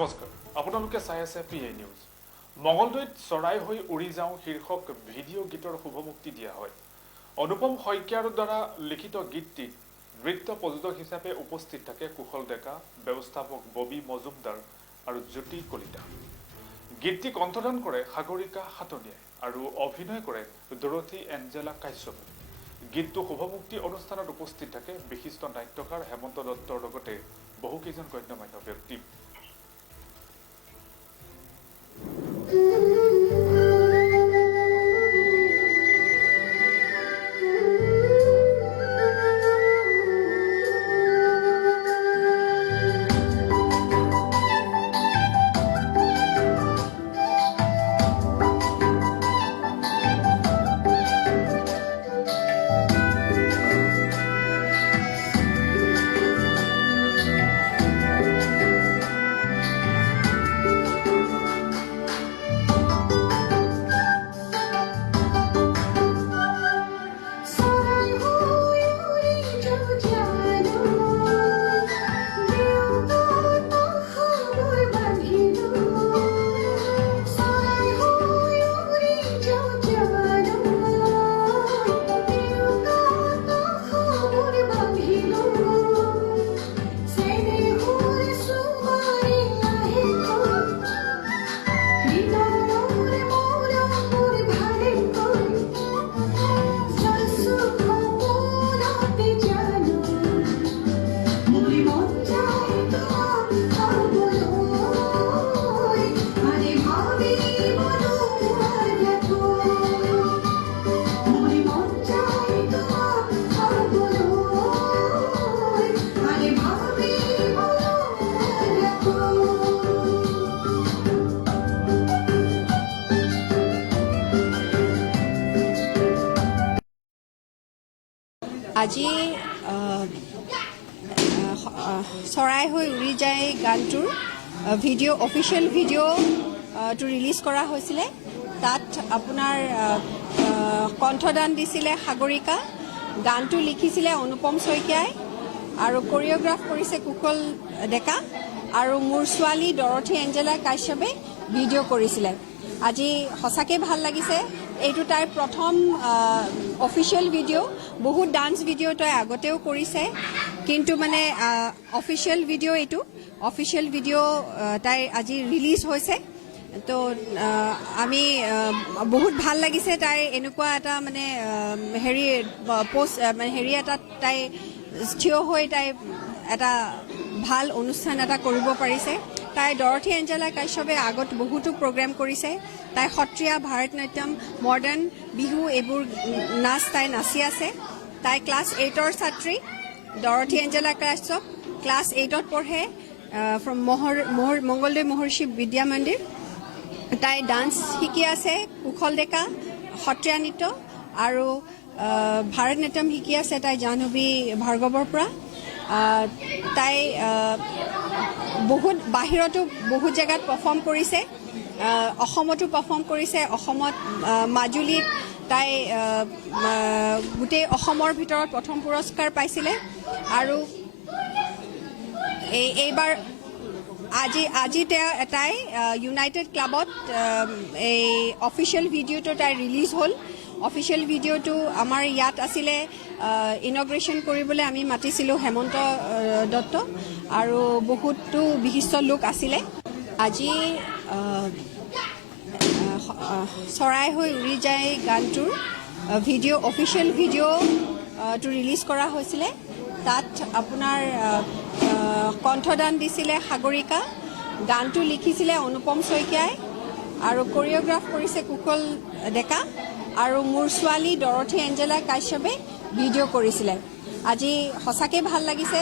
নমস্কাৰ আপোনালোকে চাই আছে পিএ নিউজ মঙ্গলদৈত চৰাই হৈ উৰি যাওঁ শীৰ্ষক ভিডিঅ' গীতৰ শুভমুক্তি দিয়া হয় অনুপম শইকীয়াৰ দ্বাৰা লিখিত গীতটি নৃত্য প্ৰযোজক হিচাপে উপস্থিত থাকে কুশল ডেকা ব্যৱস্থাপক ববি মজুমদাৰ আৰু জ্যোতি কলিতা গীতটি কণ্ঠদান কৰে সাগৰিকা হাতনিয়ে আৰু অভিনয় কৰে ডৰথি এঞ্জেলা কাশ্যপে গীতটো শুভমুক্তি অনুষ্ঠানত উপস্থিত থাকে বিশিষ্ট নাট্যকাৰ হেমন্ত দত্তৰ লগতে বহুকেইজন গণ্যমান্য ব্যক্তি আজি চৰাই হৈ উৰি যায় গানটোৰ অফিচিয়েল ভিডিঅ'টো ৰিলিজ কৰা হৈছিলে তাত আপোনাৰ কণ্ঠদান দিছিলে সাগৰিকা গানটো লিখিছিলে অনুপম শইকীয়াই আৰু কোৰিঅ'গ্ৰাফ কৰিছে কুশল ডেকা আৰু মোৰ ছোৱালী ডৰথি এঞ্জেলা কাশ্যপে ভিডিঅ' কৰিছিলে আজি সঁচাকৈ ভাল লাগিছে এইটো তাইৰ প্ৰথম অফিচিয়েল ভিডিঅ' বহুত ডান্স ভিডিঅ' তাই আগতেও কৰিছে কিন্তু মানে অফিচিয়েল ভিডিঅ' তাইৰ আজি ৰিলিজ হৈছে তো আমি বহুত ভাল লাগিছে তাইৰ এনেকুৱা এটা মানে হেৰি এটাত তাই থিয় হৈ তাই এটা ভাল অনুষ্ঠান এটা কৰিব পাৰিছে তাই ডৰথি এঞ্জেলা কাশ্যপে আগত বহুতো প্ৰগ্ৰেম কৰিছে তাই সত্ৰীয়া ভাৰতনাট্যম মডাৰ্ণ বিহু এইবোৰ নাচ তাই নাচি আছে তাই ক্লাছ 8ৰ ছাত্ৰী ডৰথি এঞ্জেলা কাশ্যপ ক্লাছ 8ত পঢ়ে ফ্ৰম মংগলদৈ মহৰ্ষি বিদ্যা মন্দিৰ তাই ডান্স শিকি আছে কুশল ডেকা সত্ৰীয়া নৃত্য আৰু ভাৰতনাট্যম শিকি আছে তাই জাহ্নৱী ভাৰ্গৱৰ পৰা তাই বহুত বাহিৰতো বহুত জেগাত পাৰফৰ্ম কৰিছে অসমতো পাৰফৰ্ম কৰিছে অসমত মাজুলীত তাই গোটেই অসমৰ ভিতৰত প্ৰথম পুৰস্কাৰ পাইছিলে আৰু এইবাৰ আজি তাই ইউনাইটেড ক্লাবত এই অফিচিয়েল ভিডিঅ'টো তাই ৰিলিজ হ'ল অফিচিয়েল ভিডিঅ'টো আমাৰ ইয়াত আছিলে ইনগ্ৰেশ্যন কৰিবলৈ আমি মাতিছিলোঁ হেমন্ত দত্ত আৰু বহুতো বিশিষ্ট লোক আছিলে আজি চৰাই হৈ উৰি যায় গানটোৰ অফিচিয়েল ভিডিঅ'টো ৰিলিজ কৰা হৈছিলে তাত আপোনাৰ কণ্ঠদান দিছিলে সাগৰিকা গানটো লিখিছিলে অনুপম শইকীয়াই আৰু কোৰিঅ'গ্ৰাফ কৰিছে কুশল ডেকা আৰু মোৰ ছোৱালী ডৰথি এঞ্জেলা কাশ্যপে ভিডিঅ' কৰিছিলে আজি সঁচাকৈ ভাল লাগিছে